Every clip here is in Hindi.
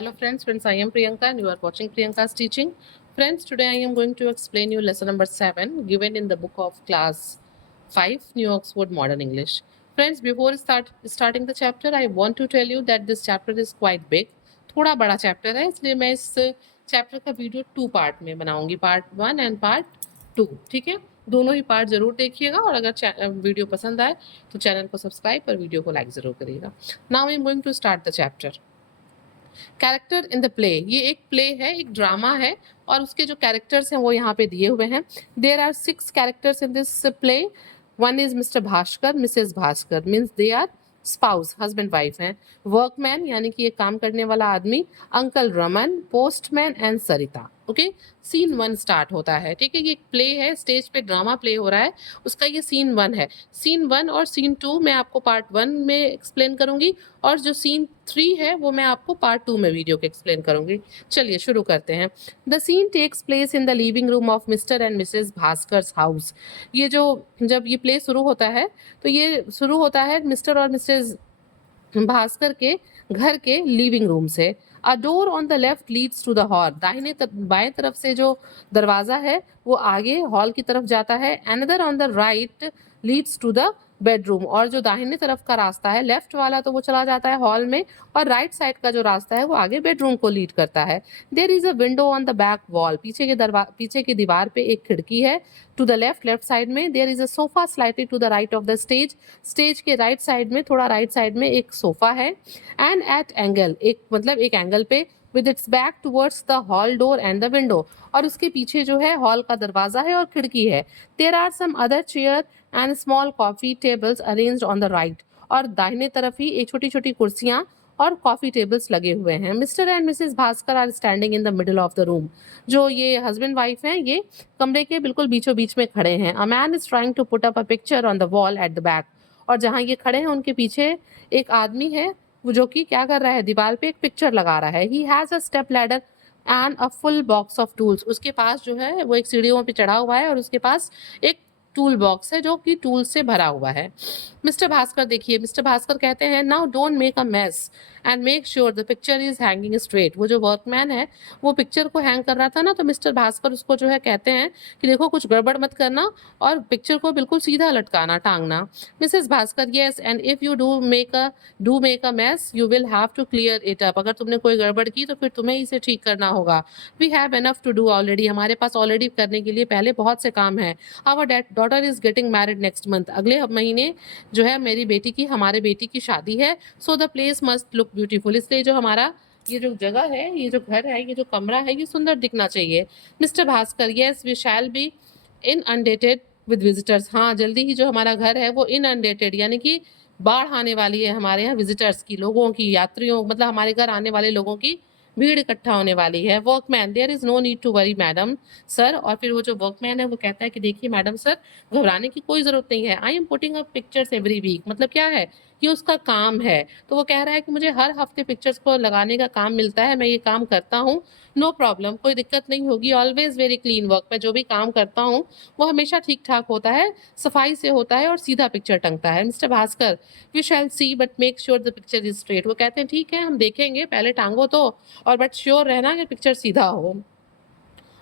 Hello friends, I am Priyanka and you are watching Priyanka's teaching. Friends, today I am going to explain you lesson number 7 given in the book of class 5 New Oxford Modern English. Friends, before starting the chapter, I want to tell you that this chapter is quite big. थोड़ा बड़ा चैप्टर है, इसलिए मैं इस चैप्टर का वीडियो 2 पार्ट में बनाऊंगी, पार्ट 1 एंड पार्ट 2. ठीक है, दोनों ही पार्ट जरूर देखिएगा और अगर वीडियो पसंद आए तो चैनल को सब्सक्राइब और वीडियो को लाइक जरूर करिएगा. Now I am going to start the chapter. Character in the play, ये एक प्ले है, एक ड्रामा है और उसके जो कैरेक्टर्स हैं वो यहाँ पे दिए हुए हैं. There are 6 characters in this play. One is mister Bhaskar, Mrs Bhaskar means they are spouse, husband wife हैं. वर्कमैन यानी कि ये काम करने वाला आदमी, uncle Raman, postman and Sarita. Okay, scene 1 start होता है. ठीक है, ये एक प्ले है, स्टेज पे ड्रामा प्ले हो रहा है, उसका ये सीन 1 है. सीन 1 और सीन 2 मैं आपको पार्ट 1 में एक्सप्लेन करूंगी और जो सीन 3 है वो मैं आपको पार्ट 2 में वीडियो के एक्सप्लेन करूंगी. चलिए शुरू करते हैं. The scene takes place in the living room of mister and missus Bhaskar house. ये जो जब ये प्ले शुरू होता है तो ये शुरू होता है मिस्टर और मिसेस भास्कर के घर के लिविंग रूम से. A door on the left leads to the hall. बाएं तरफ से जो दरवाजा है वो आगे हॉल की तरफ जाता है. Another on the right leads to the bedroom. और जो दाहिने तरफ का रास्ता है, लेफ्ट वाला, तो वो चला जाता है हॉल में और राइट साइड का जो रास्ता है वो आगे बेडरूम को लीड करता है. There is a window on the back wall. पीछे की दीवार पे एक खिड़की है. टू द लेफ्ट साइड में there is a sofa slightly to the right of the stage. Stage के राइट साइड में, थोड़ा राइट साइड में एक सोफा है. एंड एट एंगल, एक एंगल पे, with its back towards the hall door and the window. और उसके पीछे जो है हॉल का दरवाजा है और खिड़की है. There are some other chair and small coffee tables arranged on the right. और दाहिने तरफ ही एक छोटी छोटी कुर्सियां और कॉफी टेबल्स लगे हुए हैं. Mister and missus Bhaskar are standing in the middle of the room. जो ये हस्बैंड वाइफ हैं ये कमरे के बिल्कुल बीचों बीच में खड़े हैं. A man is trying to put up a picture on the wall at the back. और जहाँ ये खड़े हैं उनके पीछे एक आदमी है वो जो कि क्या कर रहा है, दीवार पे एक पिक्चर लगा रहा है. He has a step ladder and a full box of tools. उसके पास जो है वो एक सीढ़ियों पे चढ़ा हुआ है और उसके पास एक टूल बॉक्स है जो कि टूल से भरा हुआ है. मिस्टर भास्कर देखिए, मिस्टर भास्कर कहते हैं now don't make a mess and make sure the picture is hanging straight. वो जो वर्कमैन है वो पिक्चर को हैंग कर रहा था ना, तो मिस्टर भास्कर उसको जो है कहते हैं कि देखो कुछ गड़बड़ मत करना और पिक्चर को बिल्कुल सीधा लटकाना, टांगना. Mrs Bhaskar yes, and if you do make a mess you will have to clear it up. अगर तुमने कोई गड़बड़ की तो फिर तुम्हें इसे ठीक करना होगा. We have enough to do already. हमारे पास ऑलरेडी करने के लिए पहले बहुत से काम है. Our daughter is getting married next month. अगले महीने जो है हमारे बेटी की शादी है. So the place must look beautiful. इसलिए जो हमारा ये जो जगह है, ये जो घर है, ये जो कमरा है, ये सुंदर दिखना चाहिए. Mr Bhaskar yes, we shall be inundated with visitors. हाँ, जल्दी ही जो हमारा घर है वो इनअंडेटेड यानी कि बाढ़ आने वाली है हमारे यहाँ विजिटर्स की, लोगों की, यात्रियों, मतलब हमारे घर आने वाले लोगों की भीड़ इकट्ठा होने वाली है. Workman there is no need to worry madam sir. और फिर वो जो वर्कमैन है वो कहता है कि देखिए मैडम सर, घबराने की कोई जरूरत नहीं है. I am putting up pictures every week. मतलब क्या है, ये उसका काम है. तो वो कह रहा है कि मुझे हर हफ्ते पिक्चर्स को लगाने का काम मिलता है, मैं ये काम करता हूँ. नो प्रॉब्लम, कोई दिक्कत नहीं होगी. Always very clean work. मैं जो भी काम करता हूँ वो हमेशा ठीक ठाक होता है, सफाई से होता है और सीधा पिक्चर टंगता है. Mister Bhaskar we shall see but make sure the picture is straight. वो कहते हैं ठीक है हम देखेंगे, पहले टांगो तो, और बट श्योर रहना कि पिक्चर सीधा हो.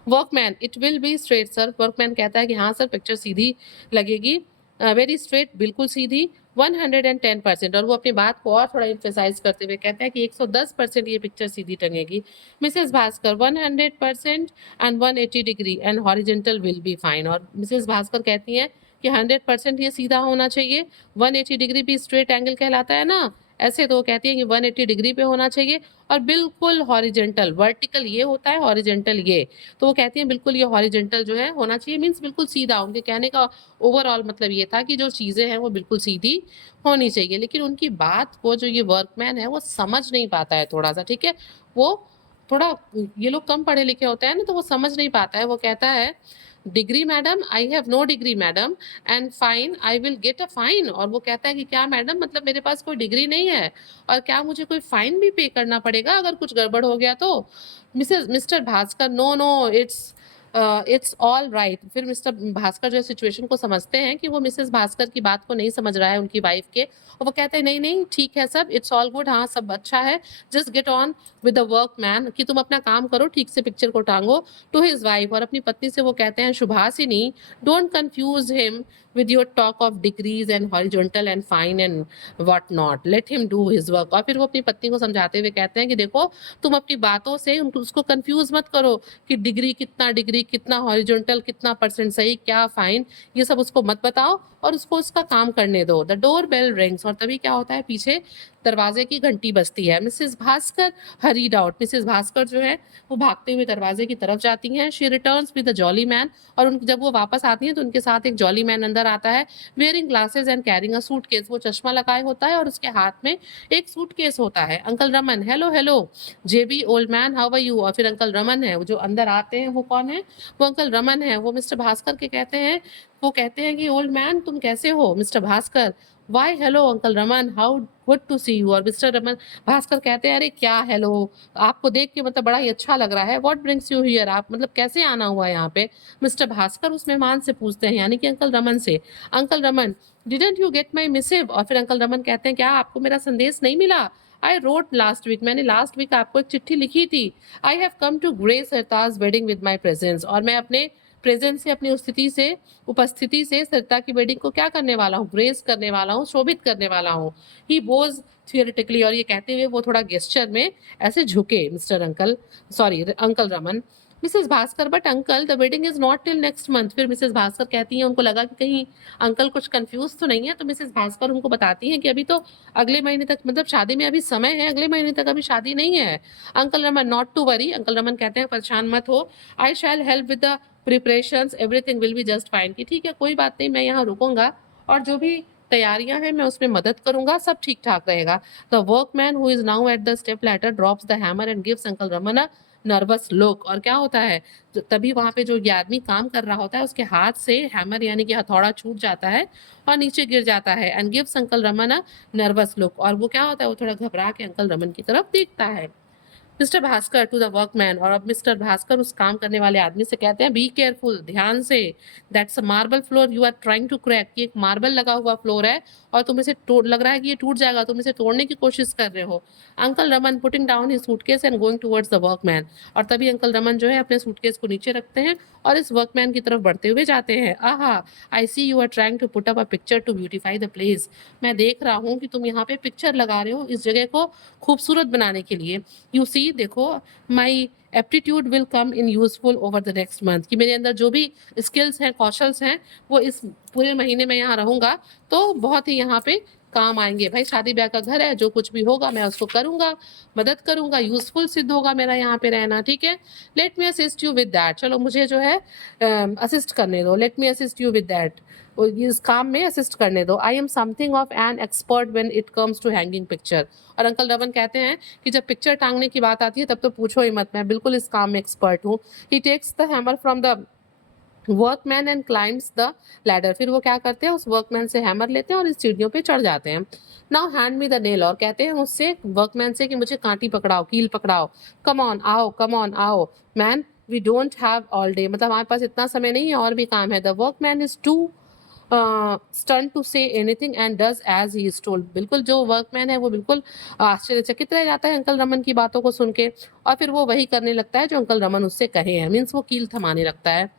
Workman it will be straight sir. Workman कहता है कि हाँ सर पिक्चर सीधी लगेगी, वेरी स्ट्रेट, बिल्कुल सीधी. 110%. और वो अपनी बात को और थोड़ा इम्फेसाइज करते हुए कहते हैं कि 110% ये पिक्चर सीधी टंगेगी. Mrs Bhaskar 100% and 180 degree and horizontal will be fine. और मिसेस भास्कर कहती हैं कि 100% ये सीधा होना चाहिए, 180 डिग्री भी स्ट्रेट एंगल कहलाता है ना, ऐसे तो कहती है कि 180 डिग्री पे होना चाहिए. और बिल्कुल हॉरिजेंटल, वर्टिकल ये होता है, हॉरिजेंटल ये. तो वो कहती हैं बिल्कुल ये हॉरिजेंटल जो है होना चाहिए, मीन्स बिल्कुल सीधा. उनके कहने का ओवरऑल मतलब ये था कि जो चीज़ें हैं वो बिल्कुल सीधी होनी चाहिए. लेकिन उनकी बात को जो ये वर्कमैन है वो समझ नहीं पाता है थोड़ा सा. ठीक है, वो थोड़ा, ये लोग कम पढ़े लिखे होते हैं ना तो वो समझ नहीं पाता है. वो कहता है degree madam, I have no degree madam, and fine I will get a fine. और वो कहता है कि क्या मैडम, मतलब मेरे पास कोई डिग्री नहीं है और क्या मुझे कोई फाइन भी पे करना पड़ेगा अगर कुछ गड़बड़ हो गया तो. Mister Bhaskar no no, it's it's all right. फिर मिस्टर भास्कर जो है सिचुएशन को समझते हैं कि वो मिसेस भास्कर की बात को नहीं समझ रहा है उनकी वाइफ के, और वो कहते हैं नहीं नहीं ठीक है सब, इट्स ऑल गुड, हाँ सब अच्छा है, just get on with the work man, कि तुम अपना काम करो, ठीक से पिक्चर को टांगो। टू हिज वाइफ, और अपनी पत्नी से वो कहते हैं Subhashini, don't confuse him with your talk of degrees and horizontal and fine and what not, let him do his work। और फिर वो अपनी पत्नी को समझाते हुए कहते हैं कि देखो तुम अपनी बातों से उसको कंफ्यूज मत करो कि डिग्री कितना हॉरिजॉन्टल, कितना परसेंट सही, क्या फाइन, ये सब उसको मत बताओ और उसको उसका काम करने दो। द डोर बेल रिंग्स, और तभी क्या होता है पीछे दरवाजे की घंटी बजती है। Mrs Bhaskar hurried out, Mrs Bhaskar जो है वो भागते हुए दरवाजे की तरफ जाती हैं। She returns with the jolly man, और जब वो वापस आती हैं तो उनके साथ एक जॉली मैन अंदर आता है, wearing glasses and carrying a suitcase, वो चश्मा लगाए होता है और उसके हाथ में एक सूटकेस होता है। Uncle Raman, hello hello JB old man, how are you. और फिर अंकल रमन है, वो जो अंदर आते हैं वो कौन है, वो अंकल रमन है। वो मिस्टर भास्कर के कहते हैं, वो कहते हैं कि ओल्ड मैन तुम कैसे हो। Mister Bhaskar, why hello uncle Raman, how good to see you. और मिस्टर रमन भास्कर कहते हैं अरे क्या हेलो, आपको देख के मतलब बड़ा ही अच्छा लग रहा है, व्हाट ब्रिंग्स यू हियर, आप मतलब कैसे आना हुआ यहाँ पे। मिस्टर भास्कर उस मेहमान से पूछते हैं, यानी कि अंकल रमन से। Uncle Raman, didn't you get my massive. और फिर अंकल रमन कहते हैं क्या आपको मेरा संदेश नहीं मिला। आई रोट लास्ट वीक, मैंने लास्ट वीक आपको एक चिट्ठी लिखी थी। I have come to grace Sarita's wedding with my presence, और मैं अपने प्रेजेंस से, अपनी उपस्थिति से सरिता की वेडिंग को क्या करने वाला हूँ, ग्रेस करने वाला हूँ, शोभित करने वाला हूँ। ही बोज थियोरेटिकली, और ये कहते हुए वो थोड़ा गेस्चर में ऐसे झुके mister uncle, sorry uncle Raman. Mrs Bhaskar, but uncle the wedding is not till next month. फिर मिसेस भास्कर कहती हैं, उनको लगा कि कहीं अंकल कुछ कंफ्यूज तो नहीं है, तो मिसेस भास्कर उनको बताती हैं कि अभी तो अगले महीने तक, मतलब शादी में अभी समय है, अगले महीने तक अभी शादी नहीं है। Uncle Raman, not to worry, uncle Raman कहते हैं परेशान मत हो, I shall help with the preparations, everything will be just fine, कि ठीक है कोई बात नहीं, मैं यहाँ रुकूंगा और जो भी तैयारियां हैं मैं उसमें मदद करूंगा, सब ठीक ठाक रहेगा। The workman who is now at the step ladder drops the hammer and gives uncle Raman a nervous look. और क्या होता है, तभी वहां पे जो ये आदमी काम कर रहा होता है उसके हाथ से हैमर यानी कि हथौड़ा छूट जाता है और नीचे गिर जाता है। And gives uncle Raman a nervous look, और वो क्या होता है, वो थोड़ा घबरा के अंकल रमन की तरफ देखता है। Mister Bhaskar to the workman, और अब मिस्टर भास्कर उस काम करने वाले आदमी से कहते हैं बी केयरफुल, ध्यान से, that's a marble floor you are trying to crack, ये एक मार्बल लगा हुआ फ्लोर है और तुम इसे तोड़, लग रहा है कि ये टूट जाएगा, तुम इसे तोड़ने की कोशिश कर रहे हो। Uncle Raman putting down his suitcase and going towards the workman, और तभी अंकल रमन जो है अपने सूटकेस को नीचे रखते हैं और इस वर्कमैन की तरफ बढ़ते हुए जाते हैं। Aha, I see you are trying to put up a picture to beautify the place, मैं देख रहा हूँ कि तुम यहाँ पे पिक्चर लगा रहे हो इस जगह को खूबसूरत बनाने के लिए। यू सी, देखो, माई aptitude will come in useful over the next month, कि मेरे अंदर जो भी स्किल्स हैं, कौशल्स हैं, वो इस पूरे महीने में यहाँ रहूंगा तो बहुत ही यहाँ पे काम आएंगे। भाई शादी ब्याह का घर है, जो कुछ भी होगा मैं उसको करूंगा, मदद करूंगा, यूजफुल सिद्ध होगा मेरा यहाँ पे रहना, ठीक है। Let me assist you with that, चलो मुझे जो है असिस्ट करने दो, let me assist you with that, इस काम में असिस्ट करने दो। I am something of an expert when it comes to hanging picture, और अंकल रमन कहते हैं कि जब पिक्चर टांगने की बात आती है तब तो पूछो ही मत, मैं बिल्कुल इस काम में एक्सपर्ट हूँ। He takes the hammer from the workman and climbs the ladder, फिर वो क्या करते हैं, उस वर्कमैन से हैमर लेते हैं और इस सीढ़ियों पे चढ़ जाते हैं। Now hand me the nail, और कहते हैं उससे, वर्कमैन से, कि मुझे कांटी पकड़ाओ, कील पकड़ाओ। कम ऑन आओ, कम ऑन आओ man, we don't have all day, मतलब हमारे पास इतना समय नहीं है, और भी काम है। The workman is too stun to say anything and does as he is told, बिल्कुल जो वर्कमैन है वो बिल्कुल आश्चर्यचकित रह जाता है अंकल रमन की बातों को सुन के, और फिर वो वही करने लगता है जो अंकल रमन उससे कहे हैं, मीन्स वो कील थमाने लगता है।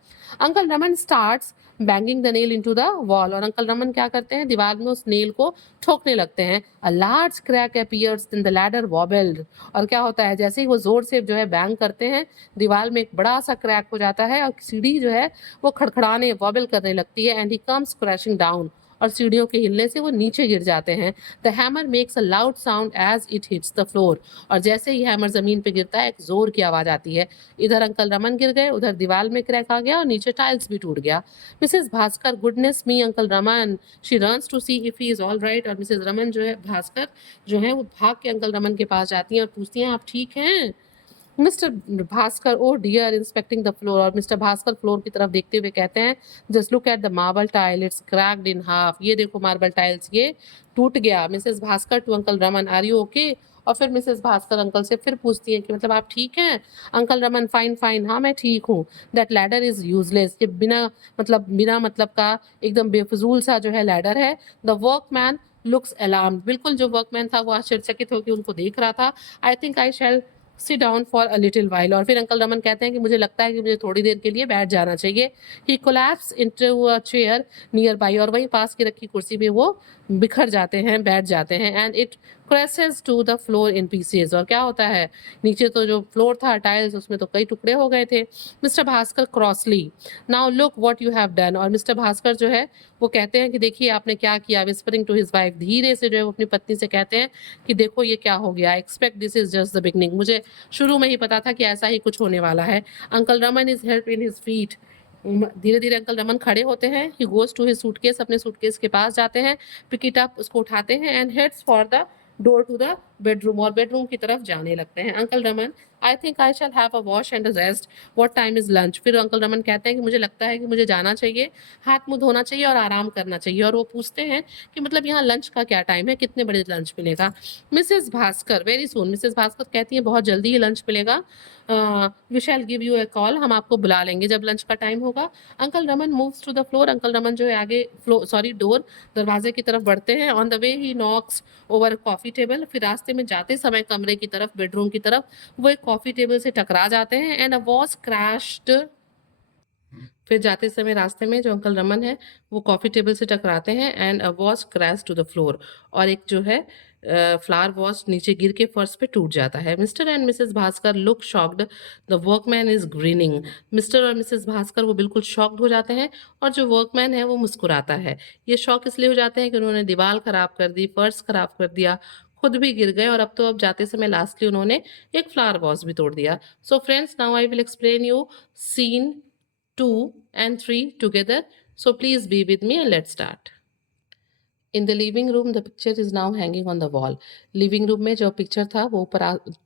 Uncle Raman starts banging the nail into the wall, और अंकल रमन क्या करते हैं, दीवार में उस नेल को ठोकने लगते हैं। A large crack appears in the ladder वॉबल्ड, और क्या होता है, जैसे ही वो जोर से जो है बैंग करते हैं, दीवार में एक बड़ा सा क्रैक हो जाता है और सीढ़ी जो है वो खड़खड़ाने, वॉबल करने लगती है। And he comes crashing down, और सीढ़ियों के हिलने से वो नीचे गिर जाते हैं। The hammer makes a loud sound as it hits the floor, और जैसे ही हैमर जमीन पे गिरता है एक जोर की आवाज आती है। इधर अंकल रमन गिर गए, उधर दीवार में क्रैक आ गया और नीचे टाइल्स भी टूट गया। Mrs Bhaskar, goodness me uncle Raman, she runs to see if he is all right, और मिसेस रमन जो है, भास्कर जो है, वो भाग के अंकल रमन के पास जाती हैं और पूछती हैं आप ठीक हैं। Mr Bhaskar, oh dear, inspecting the floor, और मिस्टर भास्कर फ्लोर की तरफ देखते हुए कहते हैं just look at the marble tile, it's cracked in half, ये देखो मार्बल टाइल्स ये टूट गया। Mrs Bhaskar to uncle Raman, are you okay, और फिर मिसेस भास्कर अंकल से फिर पूछती है कि मतलब आप ठीक हैं? अंकल रमन फाइन फाइन, हाँ मैं ठीक हूँ। दैट लैडर इज यूजलेस, ये बिना मतलब का एकदम बेफजूल सा जो है लैडर है। द वर्कमैन लुक्स अलार्म्ड, बिल्कुल जो वर्कमैन था वो आश्चर्यचकित होकर उनको देख रहा था। I think I shall sit down for a little while, और फिर अंकल रमन कहते हैं कि मुझे लगता है कि मुझे थोड़ी देर के लिए बैठ जाना चाहिए। He collapse into a chair nearby, और वहीं पास की रखी कुर्सी पे वो बिखर जाते हैं, बैठ जाते हैं। And it crashes to the floor in pieces, और क्या होता है नीचे तो जो फ्लोर था टाइल्स उसमें तो कई टुकड़े हो गए थे। Mr Bhaskar crossly, now look what you have done, और मिस्टर भास्कर जो है वो कहते हैं कि देखिए आपने क्या किया। विस्परिंग टू हिज वाइफ, धीरे से जो है वो अपनी पत्नी से कहते हैं कि देखो ये क्या हो गया। Expect this is just the beginning, मुझे शुरू में ही पता था कि ऐसा ही कुछ होने वाला है। Uncle Raman is help in his feet, धीरे धीरे अंकल रमन खड़े होते हैं। He goes to his suitcase, अपने सूटकेस के पास जाते हैं, पिक इट अप, उसको उठाते हैं, and heads for the door to the bedroom, और बेडरूम की तरफ जाने लगते हैं। Uncle Raman, I think I shall have a wash and a rest, what time is lunch, फिर अंकल रमन कहते हैं कि मुझे लगता है कि मुझे जाना चाहिए, हाथ मुंह धोना चाहिए और आराम करना चाहिए। और वो पूछते हैं कि मतलब यहाँ लंच का क्या टाइम है, कितने बजे लंच मिलेगा। Mrs Bhaskar, very soon, Mrs Bhaskar कहती है बहुत जल्दी ही लंच मिलेगा, we shall give you a call, हम आपको बुला लेंगे जब लंच का टाइम होगा। Uncle Raman moves to the floor, uncle Raman जो है आगे डोर, दरवाजे की तरफ बढ़ते हैं। On the way he knocks over coffee table, फिर रास्ते में जाते समय कमरे की तरफ, बेडरूम की तरफ वो एक कॉफी टेबल से टकरा जाते हैं। एंड अ वॉज क्रैश्ड, फिर जाते समय रास्ते में जो अंकल रमन है वो कॉफी टेबल से टकराते हैं। And a vase crash to the floor, और एक जो है फ्लावर वॉज नीचे गिर के फर्श पे टूट जाता है। Mister and missus Bhaskar look shocked, the workman is grinning, mister और मिसेस भास्कर वो बिल्कुल शॉक्ड हो जाते हैं, और जो वर्कमैन है वो मुस्कुराता है। ये शॉक इसलिए हो जाते हैं कि उन्होंने दीवार खराब कर दी, फर्श खराब कर दिया, खुद भी गिर गए, और अब जाते समय लास्टली उन्होंने एक फ्लावर वॉज भी तोड़ दिया। So friends, now I will explain you seen 2 and 3 together. So please be with me and let's start. In the living room, the picture is now hanging on the wall. Living room में जो पिक्चर था वो ऊपर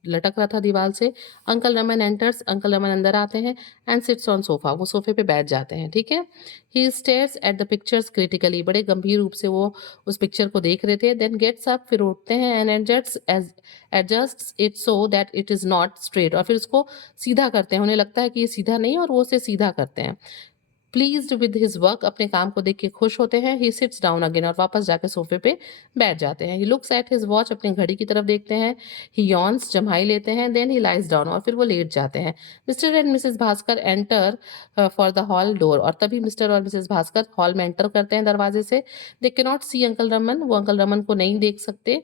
लटक रहा था दीवार से। Uncle Raman enters, uncle Raman अंदर आते हैं, एंड सिट्स ऑन सोफा, वो सोफे पे बैठ जाते हैं, ठीक है। He stares at the pictures critically, बड़े गंभीर रूप से वो उस पिक्चर को देख रहे थे। देन गेट्स अप, फिर उठते हैं, and adjust it so that it is not straight, और फिर उसको सीधा करते हैं, उन्हें लगता है कि ये सीधा नहीं है और वो उसे सीधा करते हैं। प्लीज्ड विद हिज वर्क, अपने काम को देख के खुश होते हैं। ही सिट्स डाउन अगेन, और वापस जाके सोफे पे बैठ जाते हैं। He looks at his watch, अपनी घड़ी की तरफ देखते हैं। ही यॉन्स, जम्हाई लेते हैं। देन ही लाइज डाउन, और फिर वो लेट जाते हैं। Mister and missus Bhaskar enter for the hall door, और तभी मिस्टर और मिसेस भास्कर हॉल में एंटर करते हैं दरवाजे से। दे के नॉट सी अंकल रमन, वो अंकल रमन को नहीं देख सकते।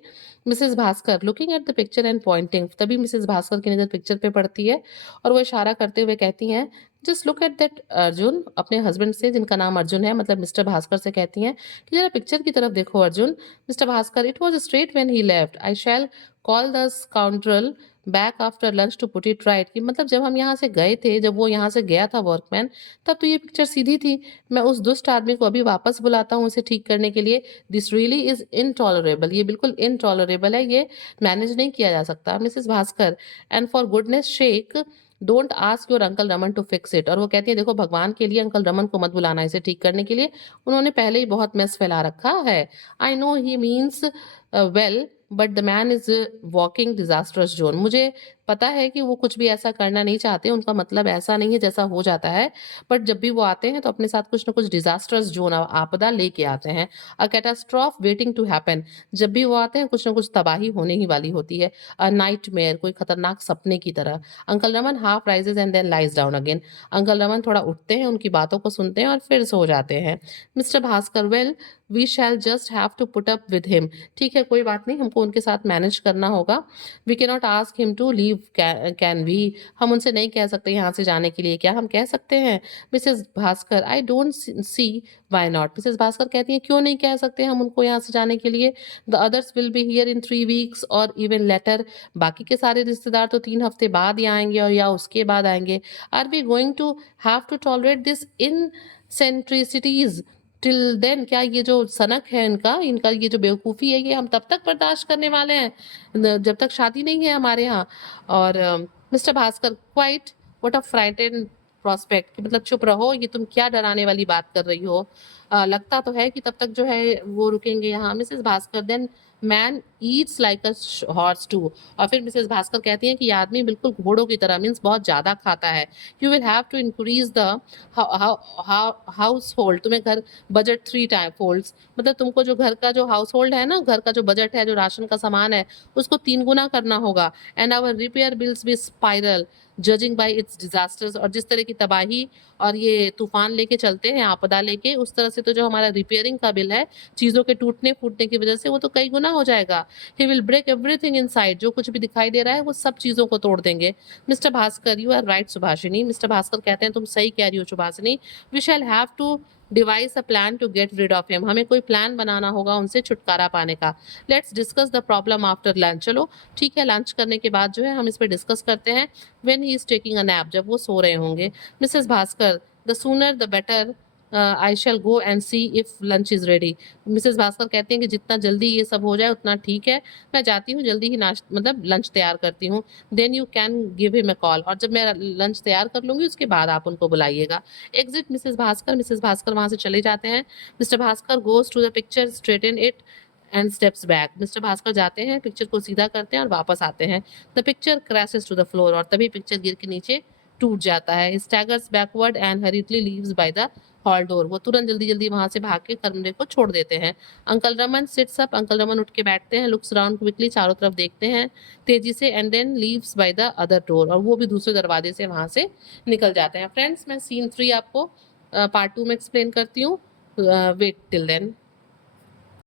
Mrs Bhaskar looking at the picture and Poynting, तभी मिसेस भास्कर की नजर पिक्चर पे पड़ती है और वो इशारा करते हुए कहती हैं, just look at that Arjun, अपने हस्बैंड से जिनका नाम अर्जुन है, मतलब मिस्टर भास्कर से कहती हैं कि जरा पिक्चर की तरफ देखो Arjun. Mr Bhaskar, it was straight when he left, I shall call the scoundrel back after lunch to put it right, कि मतलब जब हम यहाँ से गए थे, जब वो यहाँ से गया था वर्कमैन, तब तो ये पिक्चर सीधी थी। मैं उस दुष्ट आदमी को अभी वापस बुलाता हूँ इसे ठीक करने के लिए। दिस रियली इज इनटॉलरेबल, ये बिल्कुल इनटॉलरेबल है, ये मैनेज नहीं किया जा सकता। Mrs Bhaskar, and for goodness sake don't ask your uncle Raman to fix it, और वो कहती है देखो भगवान के लिए अंकल रमन को मत बुलाना इसे ठीक करने के लिए, उन्होंने पहले ही बहुत मेस फैला रखा है। I know he means well, but the man is walking disasters zone, मुझे पता है कि वो कुछ भी ऐसा करना नहीं चाहते, उनका मतलब ऐसा नहीं है जैसा हो जाता है, बट जब भी वो आते हैं तो अपने साथ कुछ ना कुछ डिजास्टर्स जोन, आपदा लेके आते हैं। अ कैटास्ट्रॉफ वेटिंग टू हैपन, जब भी वो आते हैं कुछ ना कुछ तबाही होने ही वाली होती है। अ नाइटमेयर, कोई खतरनाक सपने की तरह। Uncle Raman half rises and then lies down again, uncle Raman थोड़ा उठते हैं, उनकी बातों को सुनते हैं और फिर सो जाते हैं। Mr Bhaskar, well we shall just have to put up with him, ठीक है कोई बात नहीं, हमको उनके साथ मैनेज करना होगा। We can not ask him to leave, can we, हम उनसे नहीं कह सकते यहाँ से जाने के लिए, क्या हम कह सकते हैं। Mrs Bhaskar, I don't see why not, Mrs Bhaskar कहती हैं क्यों नहीं कह सकते हम उनको यहाँ से जाने के लिए। The others will be here in 3 weeks और इवन लेटर, बाकी के सारे रिश्तेदार तो 3 हफ्ते बाद ही आएंगे और या उसके बाद आएंगे। Are we going to have to tolerate this eccentricities till then, क्या ये जो सनक है इनका इनका ये जो बेवकूफ़ी है ये हम तब तक बर्दाश्त करने वाले हैं जब तक शादी नहीं है हमारे यहाँ। और Mr Bhaskar, quite what a frighten prospect, कि मतलब चुप रहो, ये तुम क्या डराने वाली बात कर रही हो। लगता तो है कि तब तक जो है वो रुकेंगे यहाँ। Mrs Bhaskar then man eats like a horse too. और फिर मिसेस भास्कर कहती हैं कि ये आदमी बिल्कुल घोड़ों की तरह, मीन्स बहुत ज़्यादा खाता है। You will have to increase the household, तुम्हें घर बजट 3 टाइम फोल्ड्स, मतलब तुमको जो घर का जो हाउस होल्ड है ना, घर का जो बजट है, जो राशन का सामान है, उसको 3 गुना करना होगा। एंड आवर रिपेयर बिल्स भी spiral judging by its disasters, और जिस तरह की तबाही और ये तूफान लेके चलते हैं, आपदा लेके, उस तरह से तो जो हमारा रिपेयरिंग का बिल है चीज़ों के टूटने फूटने की वजह से, वो तो कई गुना हो जाएगा। He will break everything inside, जो कुछ भी दिखाई दे रहा है वो सब चीज़ों को तोड़ देंगे। Mr Bhaskar you are right Subhashini. Mr Bhaskar कहते हैं तुम सही कह रही हो Subhashini. We shall have to devise a plan to get rid of him, हमें कोई प्लान बनाना होगा उनसे छुटकारा पाने का। Let's discuss the problem after lunch, चलो ठीक है, लंच करने के बाद जो है हम इस पर डिस्कस करते हैं। When he is taking a nap, जब वो सो रहे होंगे। Mrs Bhaskar the sooner the better, I shall go and see if lunch is ready. Mrs Bhaskar कहती हैं कि जितना जल्दी ये सब हो जाए उतना ठीक है, मैं जाती हूँ जल्दी ही मतलब लंच तैयार करती हूँ। Then you can give him a call, और जब मैं लंच तैयार कर लूंगी उसके बाद आप उनको बुलाइएगा। Exit Mrs Bhaskar, Mrs Bhaskar वहां से चले जाते हैं। Mr Bhaskar goes to the picture, straighten it and steps back, Mr Bhaskar जाते हैं, पिक्चर को सीधा करते हैं और वापस आते हैं। The picture crashes to the floor, और तभी पिक्चर गिर के नीचे टूट जाता है। Staggers backward and hurriedly leaves by the hall door, वो तुरंत जल्दी जल्दी वहां से भाग के कमरे को छोड़ देते हैं। Uncle Raman sits up, uncle Raman उठ के बैठते हैं, लुक्स अराउंड क्विकली, चारों तरफ देखते हैं तेजी से, and then leaves by the other door, और वो भी दूसरे दरवाजे से वहां से निकल जाते हैं। फ्रेंड्स मैं सीन 3 आपको पार्ट 2 में एक्सप्लेन करती हूँ। Wait till then.